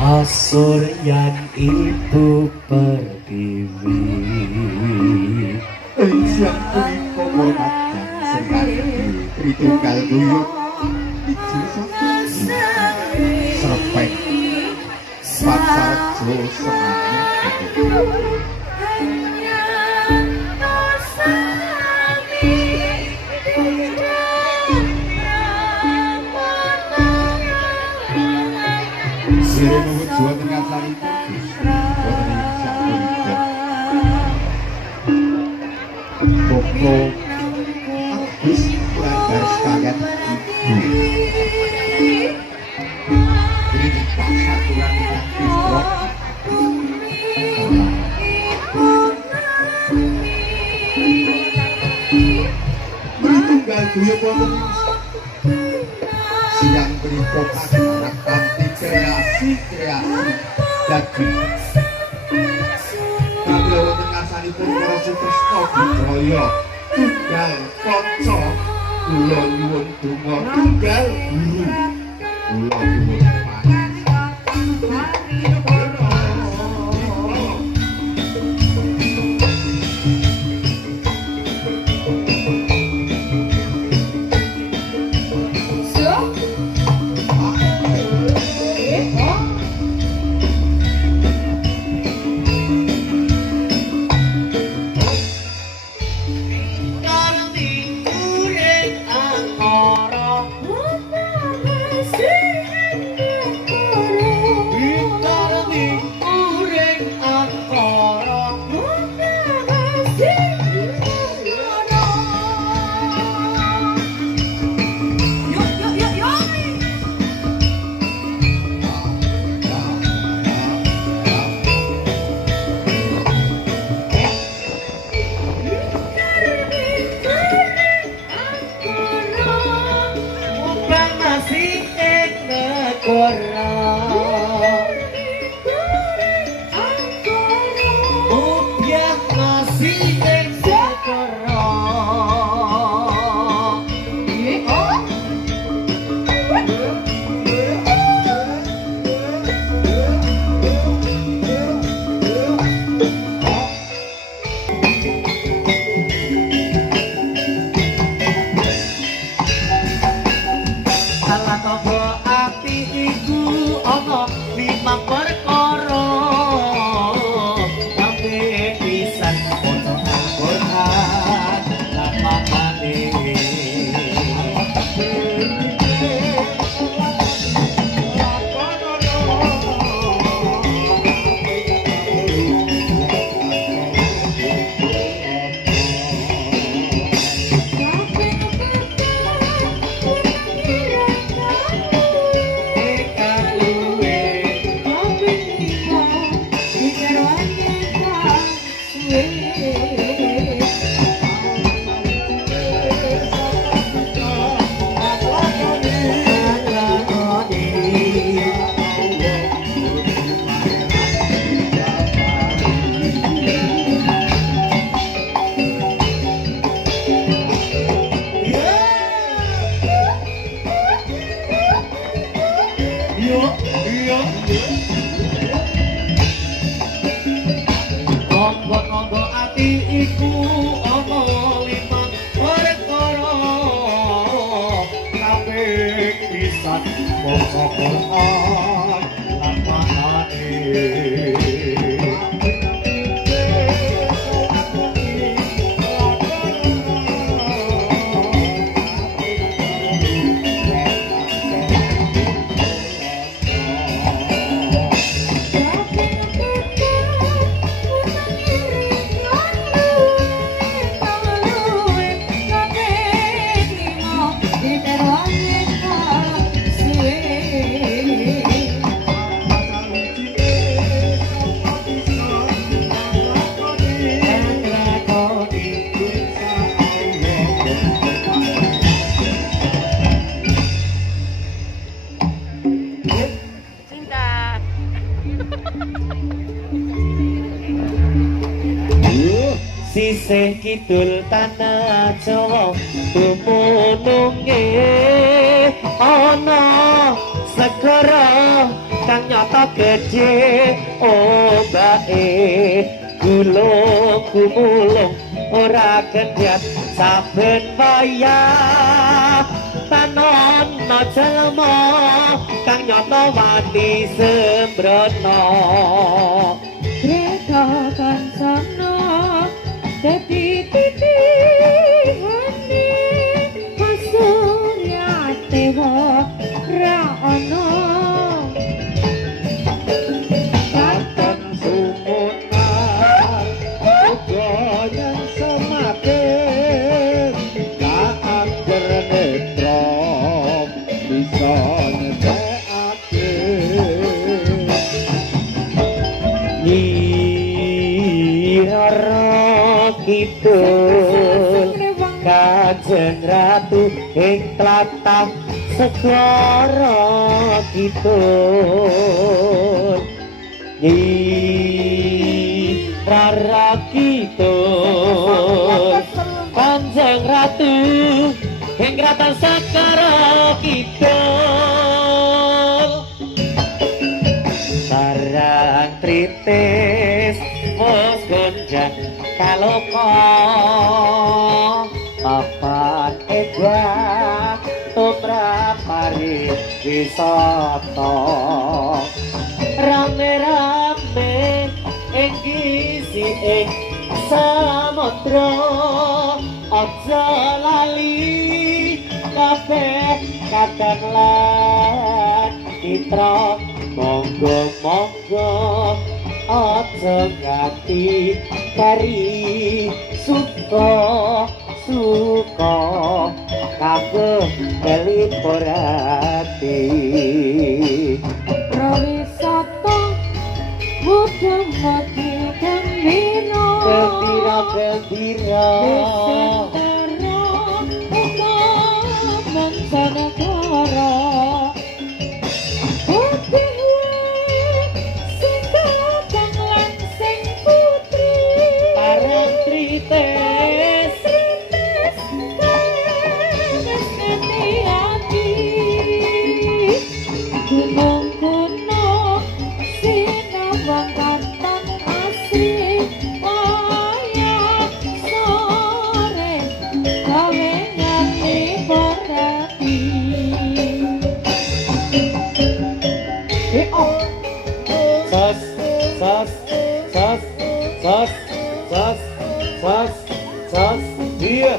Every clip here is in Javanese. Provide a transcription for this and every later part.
Asuryan ibu pertiwi siang punika murmatan sekali tritunggal duyung serpek pacarjo semangat sirih nuwun jual tengah sari kudus boten insya Allah Boko Agus Wulandari sekalian ibu ini saturan yang ikhlas Tritunggal duyung wonten siang berikut anak anti kreasi dadi kabeh wonten ngarsanipun para Sutresna Budaya tunggal kanca kula nyuwun donga tunggal guru kula nyuwun sisih kidul tanah Jawa dumununge ana segara kang nyata gedhe ombake gulung gumulung ora kendhat saben wayah tanana jelma kang nyata wani sembrono Kreta kancana dadi titihane pasurya tewa ra ono Katan sumunan uga yang semakin kaangger netra bisa nyekake Nyihara kidul Kanjeng Ratu ing tlatah segara kidul Nyihara kidul Kanjeng Ratu ing kraton segara kidul Sarang tritis wis gonjang kaloka papan edwah tumrap mari wisata rame-rame ing gisi ing samudra aja lali kabeh kadang lan citra monggo-monggo aja nganti kari suka kanggo melipur ati Rawisata mudah-mudahan gembira gembira Desentara uga mancanegara Putih sing datang lan sing putri parang trites Gunung kuno sinawang katon asri wayah sore gawe nganti berhati sas sas sas sas sas sas sas iya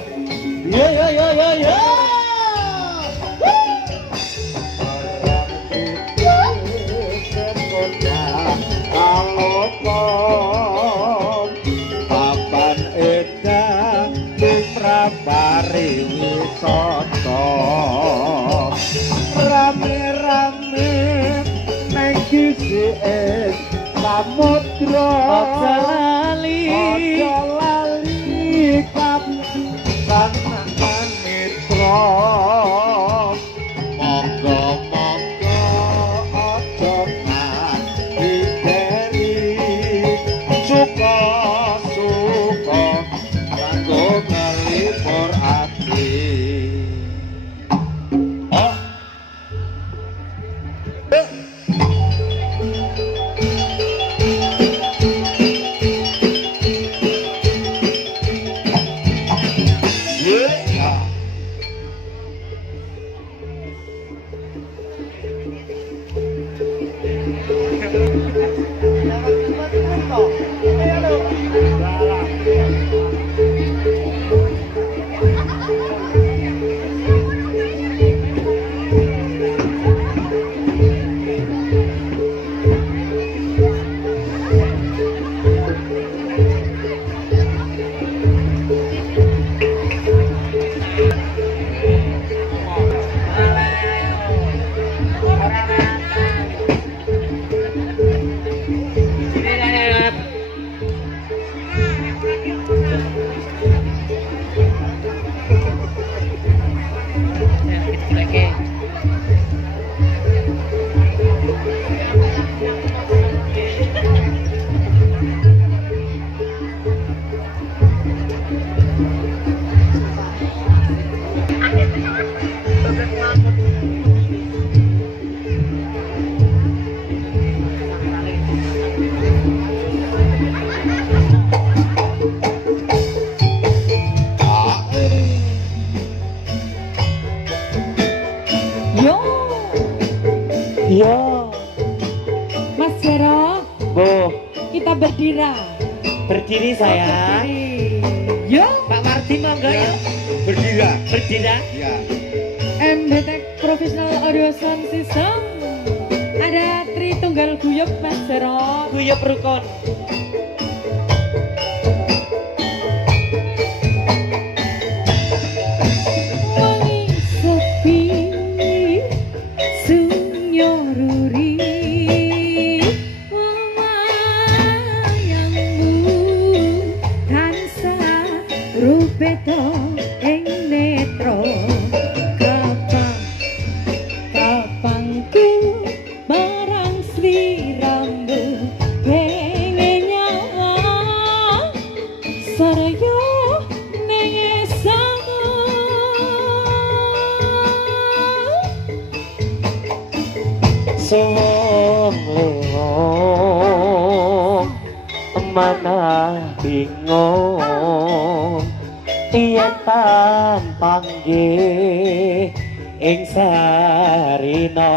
papan edah tumrapari wisata rame-rame nang gisi samudra aja lali kapan mitra monggo-monggo aja nganti deri suka-suka kanggo ngelipur ati Yo, Mas Jero, Bu, kita berdiri. berdiri sayang. Yo, Pak Martin monggo Ya. yuk. Berdiri. Berdiri. Ya. MBTech Professional Audio Sound System. Ada Tritunggal Guyub Mas Jero. Guyub rukun. Wangi sepi sunyoruri wayangmu tansah rupeto ing netra kapangku marang sliramu pengen nyawa saraya ning esana Suwung lewong mana bingung yen tan panggih ing sarina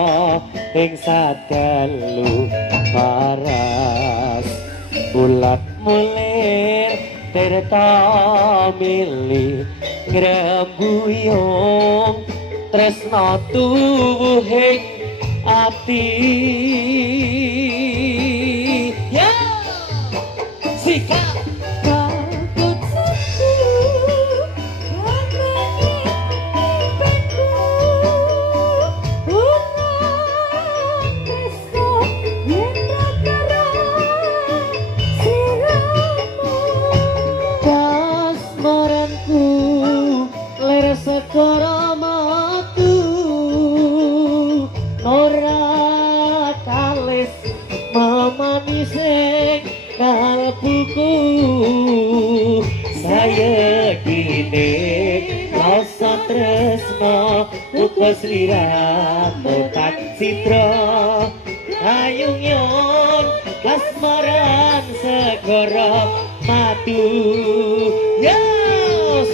ing sadalu paras ulat mulir tirta mili ngrembuyung tresna tuwuhing ati ya sikap Takut saku penku urang tresno yen karo siramu kasmaranku ler sekara matu ora kalis mamanising kalbuku saya kini rasa tresno uga sliramu tak citra ayung yon kasmaran segara matu yo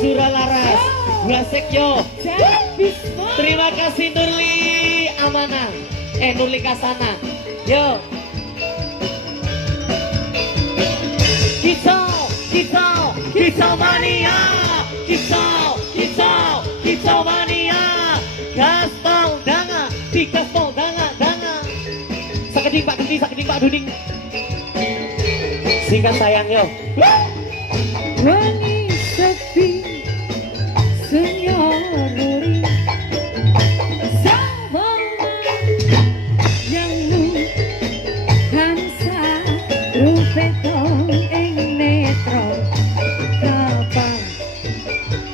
suralaras Wasek yo Bisma terima kasih Nurli Amanah Nurli Kasana yo Kicau mania Kicau mania gaspol danga digaspol danga sakeding Pak Duding singkat sayang yo wangi sepi sunyoruri sawana yang lu tansah rupeto ing netra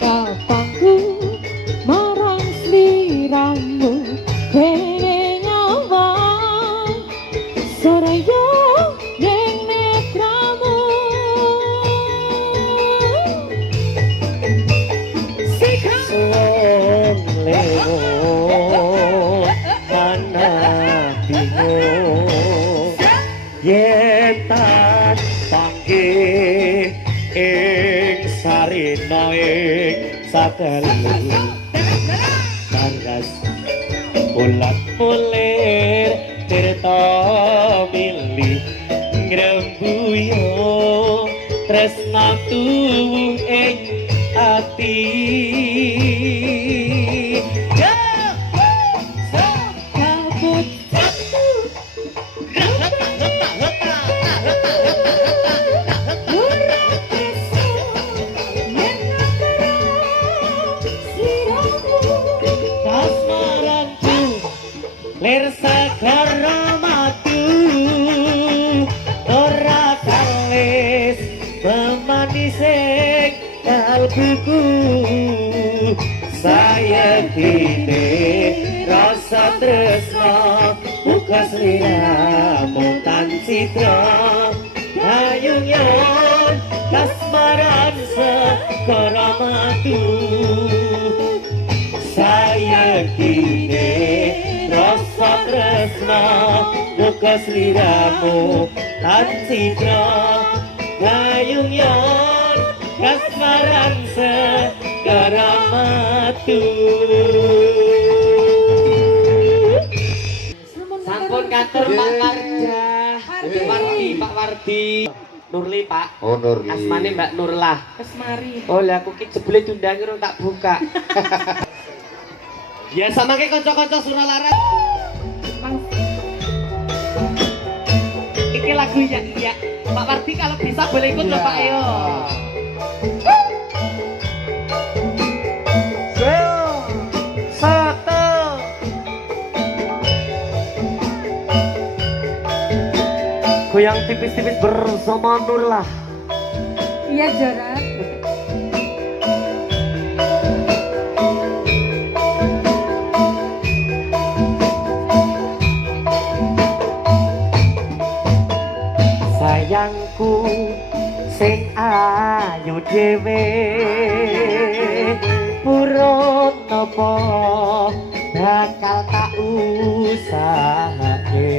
kapangku marang sliramu pengen nyawa saraya ning netramu sikap Suwung lewong mana bingung yen tan panggih ing sarina ing sadalu paras ulat mulir tirta mili ngrembuyung tresna tuwuh ing ati kabut urang tresno yen karo siramu kasmaranku lir segara matu ora kalis memanising kalbuku saya kini rasa tresna uga sliramu tan citra ayung yon kasmaran segara matu saya kini rasa tresna uga sliramu tan citra ayung yon kasmaran segara matu Sampun katur Pak Warja. Wardi, Pak Wardi. Nurli, Pak. Oh, Nurli. Asmane Mbak Nurlah. Kesmari. Oh, lah aku ki jebule diundangi urung tak buka. Biasa mangke kanca-kanca Suralaras. Iki lagu ya iya. Pak Wardi kalau bisa boleh ikut lho Pak Eo. Satu. Goyang tipis-tipis bersama Nurlah. Iya, Jaran. Sayangku sing ayu dhewe purun napa bakal tak usahake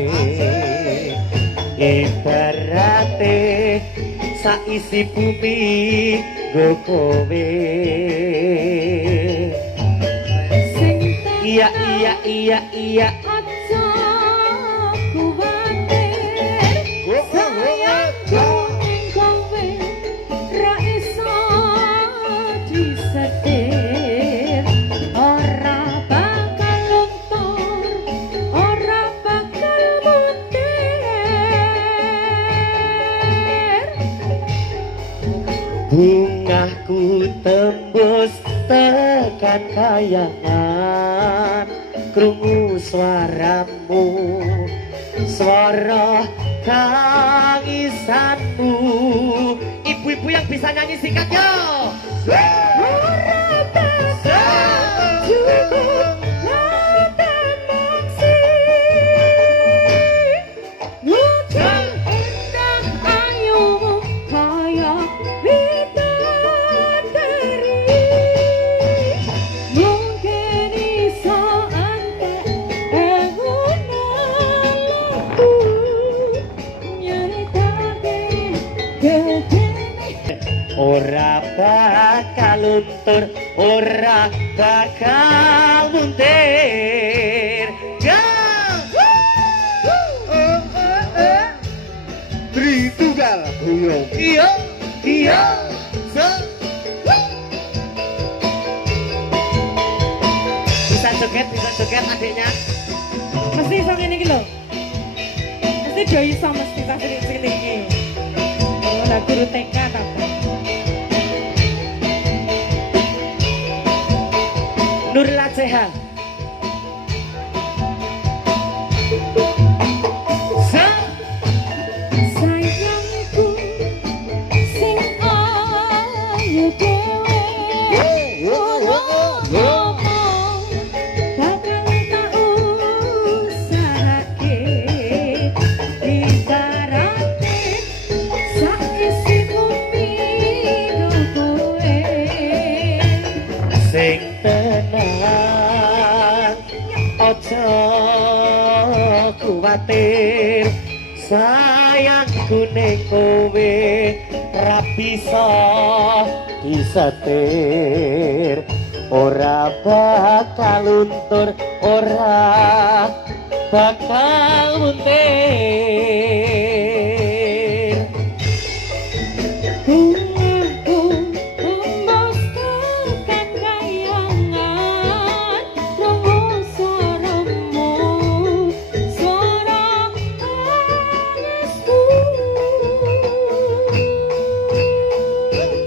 ibarate saisi bumi nggo kowe iya iya iya iya Aja kuwatir sayangku ning kowe ra iso disetir ora bakal luntur ora bakal muntir bungaku tembus tekan kayangan krungu suaramu suara tangisanmu ibu-ibu yang bisa nyanyi sikatnya ora bakal luntur ora bakal muntir Tritunggal Buyung. iya iya bisa joget adiknya mesti iso ngene iki lho. Mesti do iso mesti tak sering-sering iki. Oh, lah guru TK ta. Nurlah Sehan Sayangku sing ayu dhewe bakal tak usahake ibarate saisi bumi kowe sing tenang ojo kuwatir sayangku ning kowe ra bisa disetir ora bakal luntur ora bakal muntir bungaku tembus tekan kayangan krungu suaramu suara tangismu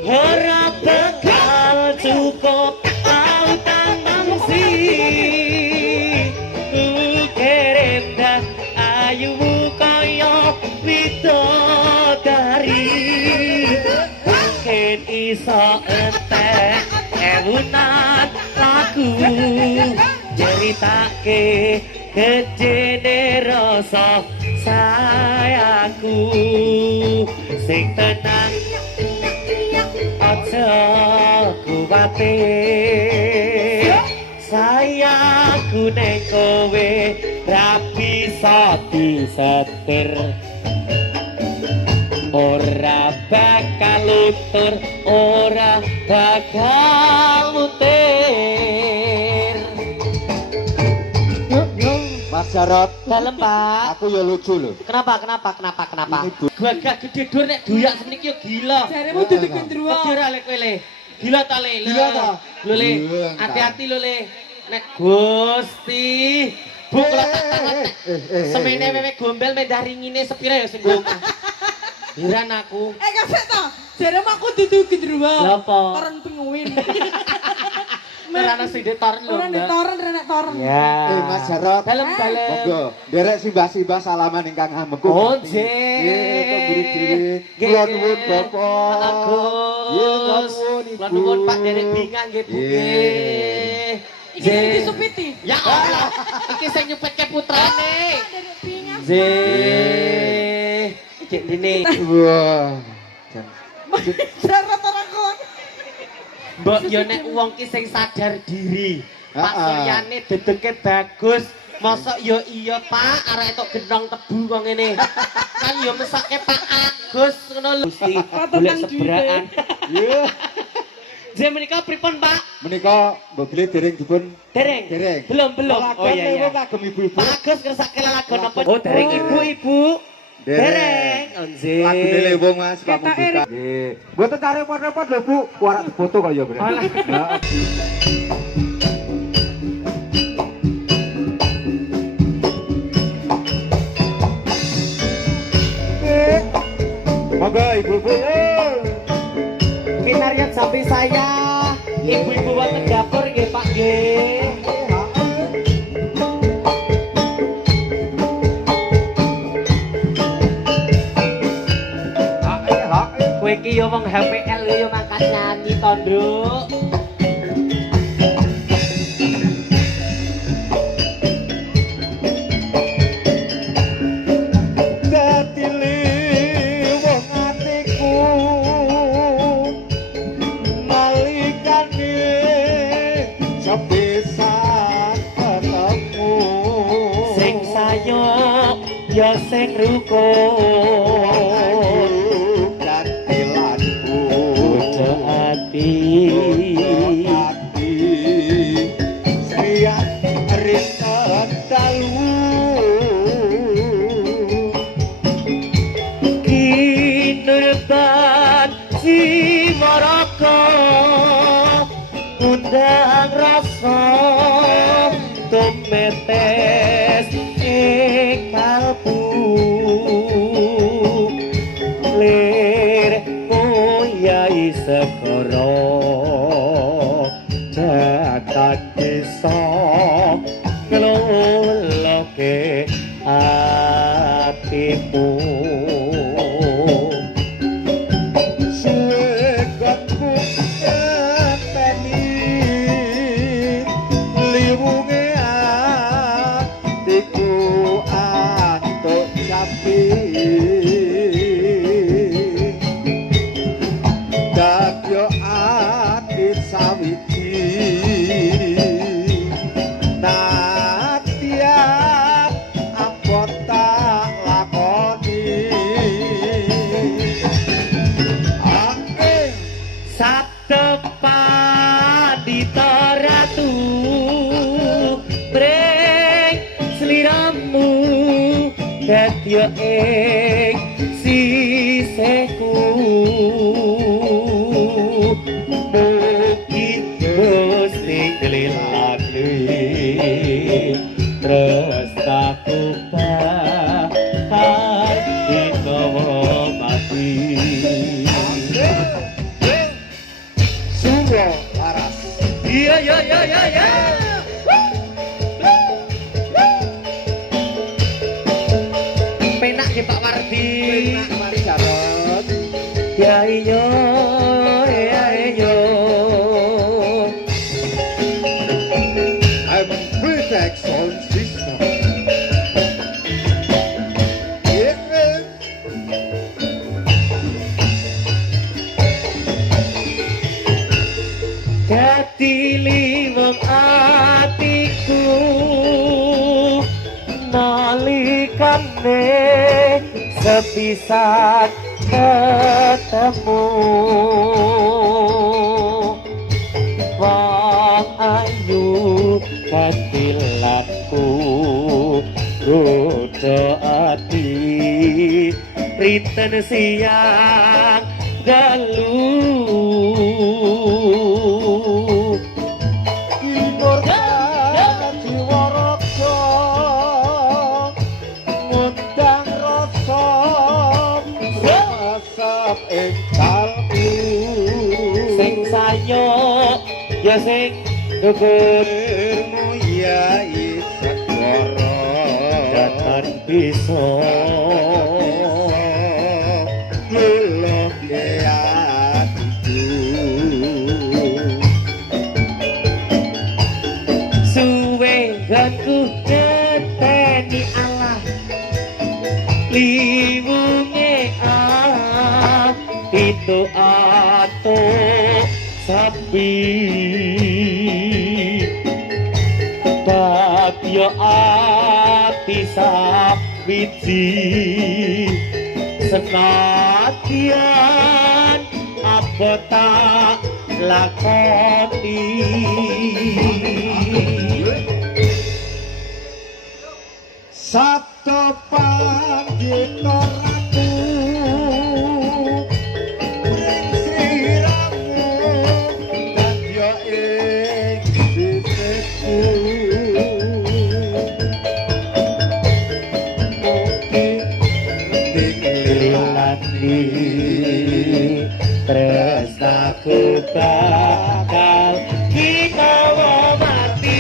ora bakal cukup autan mangsi kerenda ayumu kaya widodari mungkin iso entek ewunan lagu ceritake kejene rasa sayangku sing tenang aja kuwatir sayangku ning kowe ra bisa disetir ora bakal luntur ora bakal muntir Mas Jarot. Dalem, Pak. Aku ya lucu lho. Kenapa? Gua gak gede dur nek doyak seniki yo gila. Jaremu dudu gendruwo. Kira le kowe le. Gila ta le. Gila ta? Lho le. Iya, entah. Hati-hati lho le. Nek Gusti Bu kula tak tangan nek semene wewe gombel mendah ringine sepira ya sing ngomong. Heran aku. Kasih to. Jaremu aku dudu gendruwo. Lha apa? Toren penguin. Ora ana sing ditoren lho. Ora ditoren, renek toren. Ya. Mas Jarot. Dalem. Monggo, derek simbah-simbah salaman ingkang ameku. Oh, Nggih, kok buru dhewe. Nggih, Kula nggih. nuwun Bapak. Bagus. Nggih, nuwun Ibu. Kula nuwun Pak Derek Bingang nggih Bu. Nggih. Nggih. Iki sing disupiti. Ya Allah, iki sing nyupetke putrane. Derek pingang. Cek dene. Wah. Jarot ora kon. Mbok yo nek wong ki sing sadar diri. Pak Ha-ha. Suryane dedeke bagus. Mosok yo iya Pak, arek tok gendong tebu kok ngene. Kan yo mesake Pak Agus ngono lho. Gusti, golek sebrakan. Iya. Je menika pripun Pak? Menika mbok beli dereng dipun Dereng. dereng. Belum. Lakon Oh iya niku iya. kagem ibu-ibu. Pak Agus ngersake lelagon apa? Lakon. Oh, dereng ibu-ibu. Dereng. Onze. Lagune lewung Mas, Pak Ketoke Mubuka. Nggih. Mboten kare repot-repot lho Bu, kuwarak foto kaya bre. Alah. Heeh. Monggo ibu-ibu. Kita lihat sapi saya. Ibu-ibu wonten dapur nggih Pak nggih. Kowe iki yo wong HPL yo makan nyanyi to, Nduk. Dadi wong atiku nalikane sepisan ketemu Sing sayok ya sing rukun. dan dilanku Udah ati. hati siap rinten dalu Kinurban si Moroko undang rasa tumetes ing kalbu lir moyai segara jagat desa ngeloloke atimu suwe ketku ngenteni liwunge atiku antuk capi dadya ati sawiji nadya apa tak lakoni angin Satepan di ratu breng sliramu dadya ing sisihku mugi Gusti nglilani tresnaku bakal dikawa mati. Suro waras Iya. Penak di Pak Wardi. Penak Mas Jarot. Ya iyo. I'm Prefect Sound System. Yeah. Dadi liwung atiku nalikane sepisan ketemu wong ayu katilanku Godo ati Riten siang dalu Timur jiwa raga ngundang rasa masap ing kalbu Sing sayo ya sing dukun ya isagara Datan bisa luluh ke atiku Suwe ganku keteni Allah Liwunge itu ato sapi Babya ati sapiji Senadyan apa tak lakoni Sabda pandhita ratu ring siramu dadya ing sisihku Dilani tresnaku bakal dikawa mati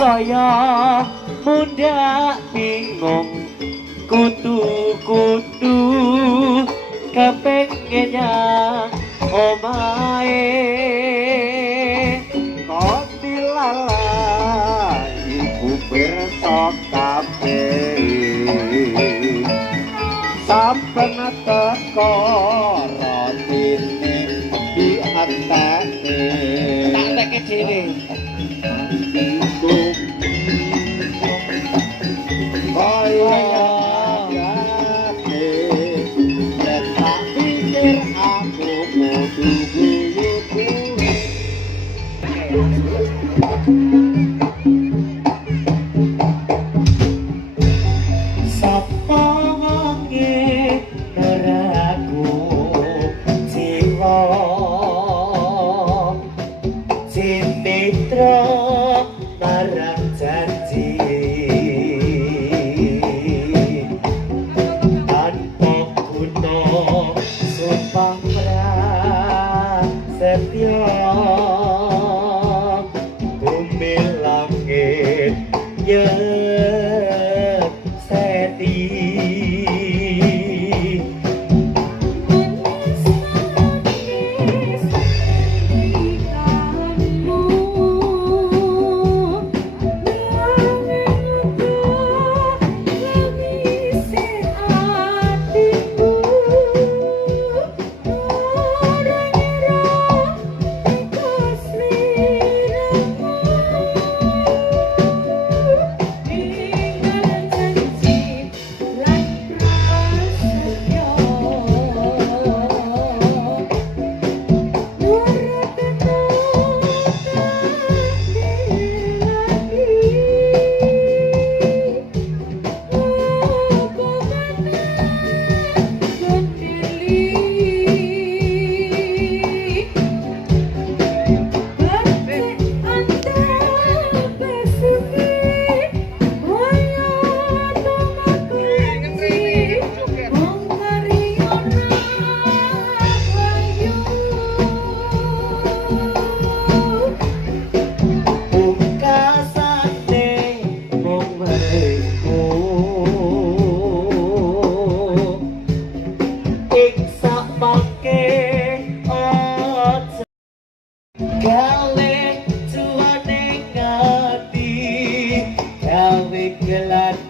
saya muda bingung kutu-kutu kepengennya omae kok dilala ibu bersok kabeh saben teko rotine dianteni tak teke dhewe kaya yake yen tak pikir aku kudu guyu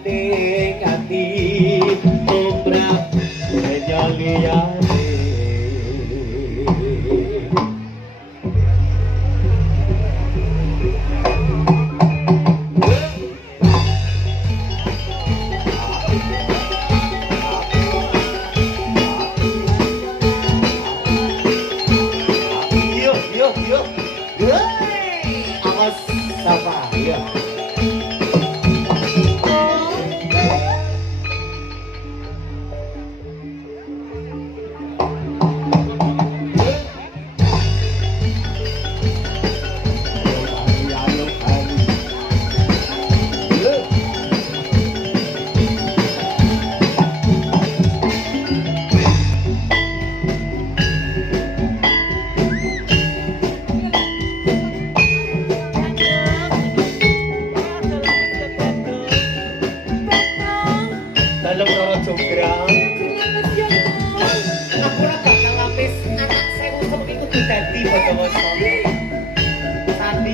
ning ati tumrap liyane. Awas sama ya. Dalam roro jonggrang. Aku ora bakal lapis anak sewu sok iku dadi bojo-bojo. Sandi.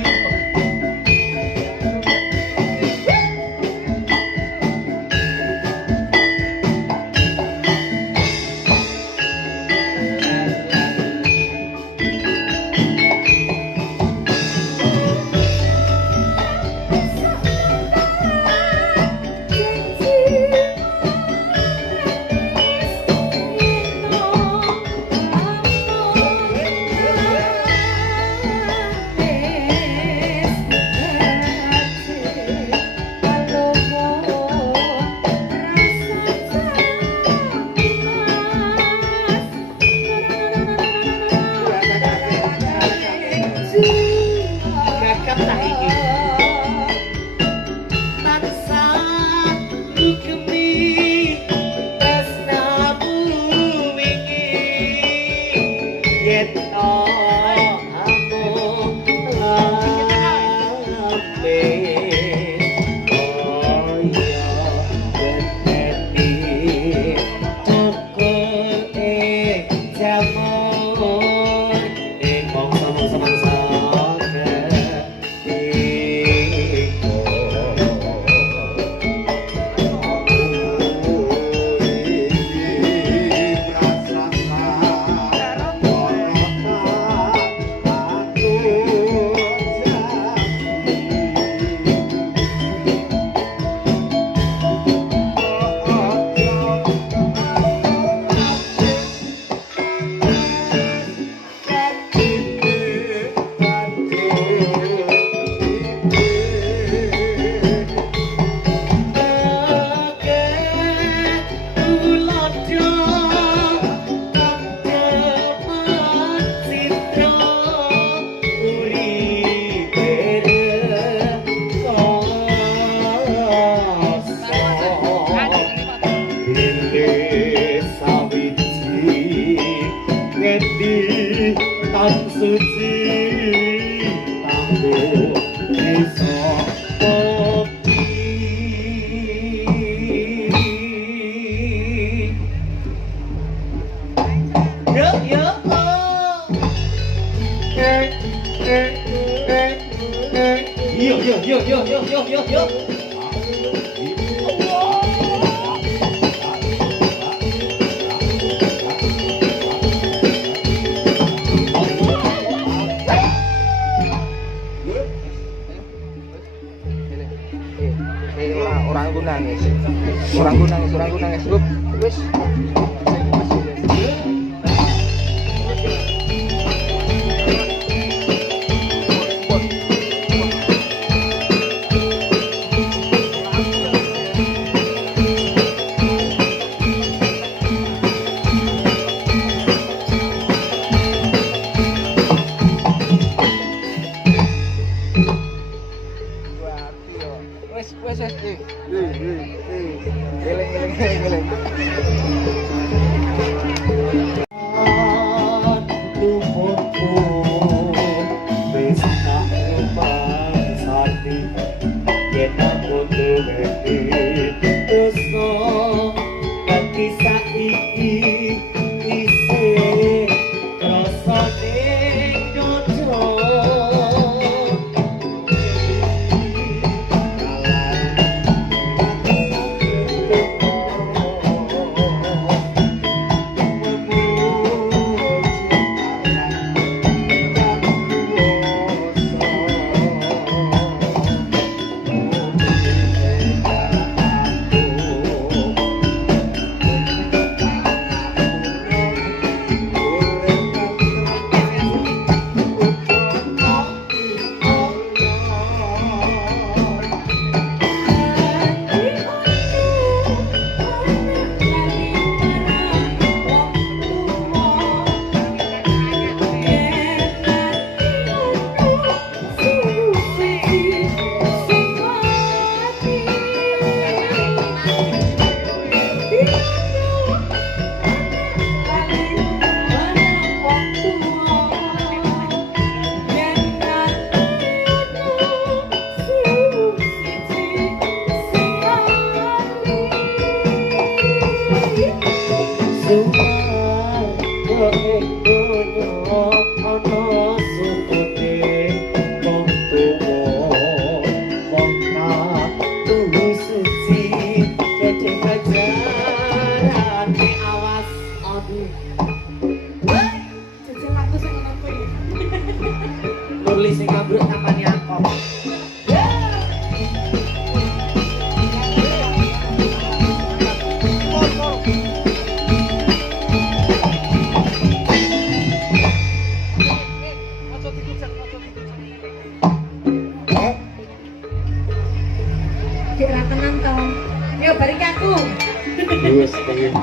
Gagap tak iki. Tansah ngugemi tresnamu wingi yen aku lape koyo beteni tukul jamur mongso-mongso tan suci kanggo bisa kopi. Yo yo yo. Orang nangis. Wis. Geleng. Tubuhku wis tak lupa sati yen aku duwe dosa nganti saiki isih rasane cocok. Wis pengen.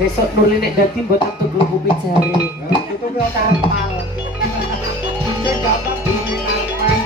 Sesok nuli nek dadi mboten tuku jari. Itu kok karpal. Sing gampang bumi karpal.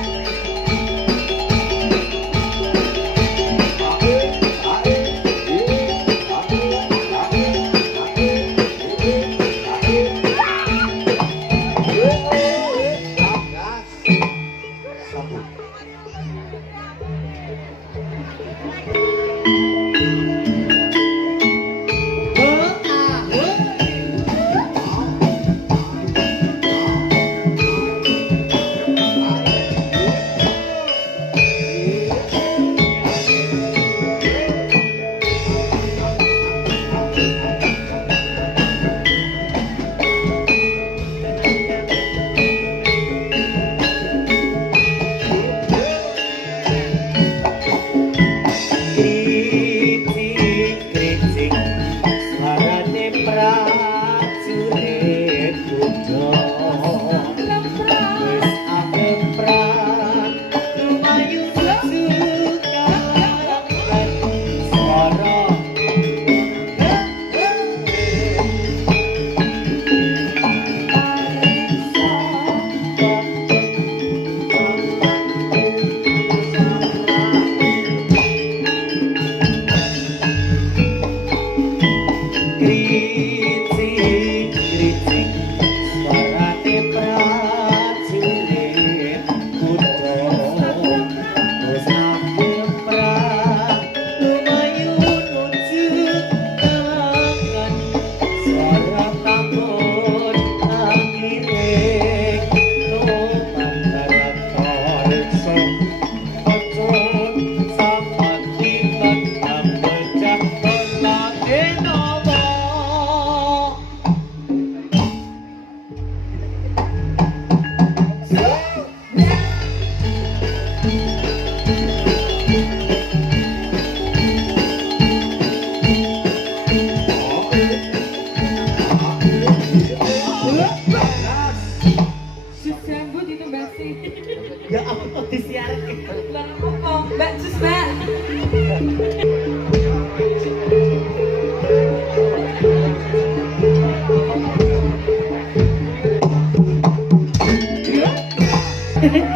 Ya apa disiarke? Lah apa? Mbak Jus, Mbak.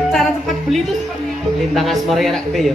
Cara cepat beli itu seperti itu. Lintang asmara ya rak ya.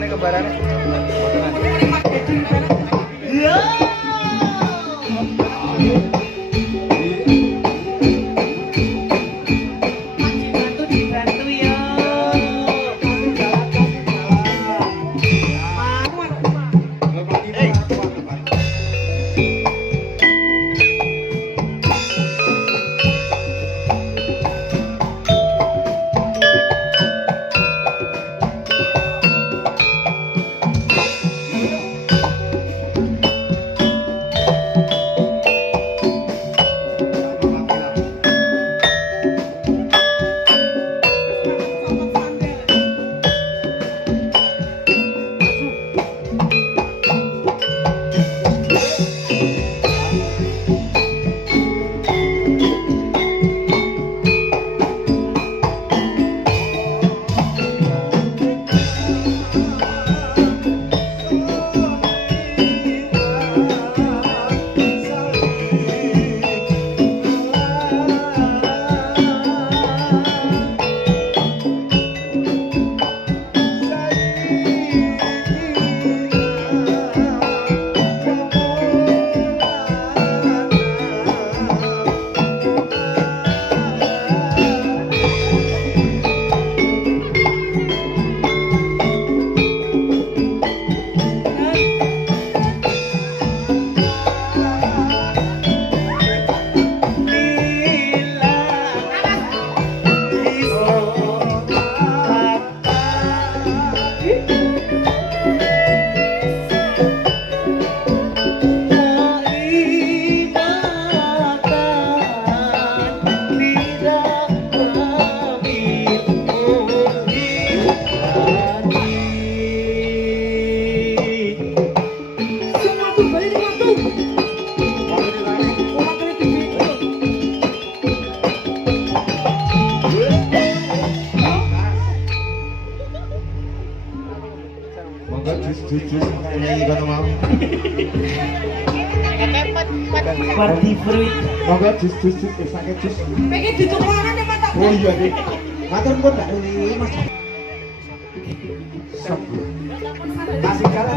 kembarannya. Yo. Dibantu ya. Monggo jus nyanyi kono mau. Party fruit. Monggo jus sakit jus. Pengen ditukaran ya mata. Oh iya nih. Matur nuwun Mbak Lili, Mas. Kasih jalan.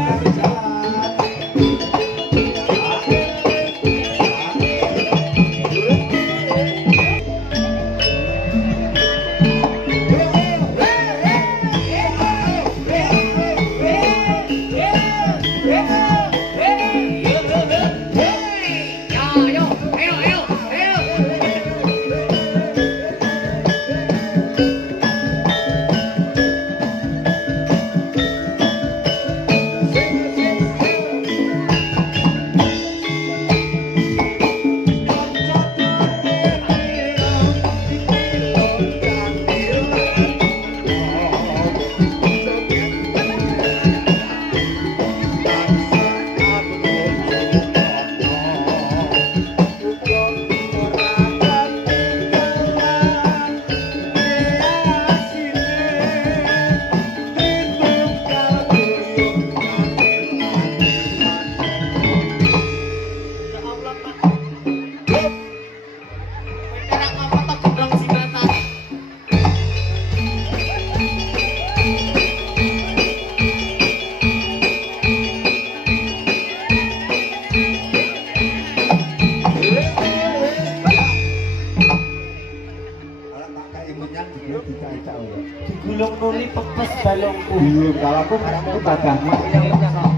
Digulung nuli pepes balongku. Iya, kalau aku kadang-kadang bagang mak yang sok.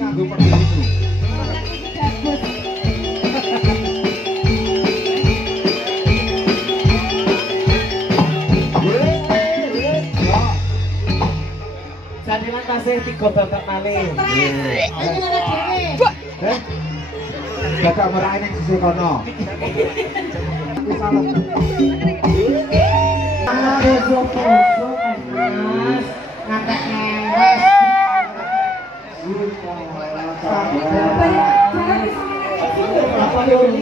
Nganggo pergi itu. Sandilan tasih 3 babak malih. Gagak meraih ning sisi kono. Wis salah. Apa yang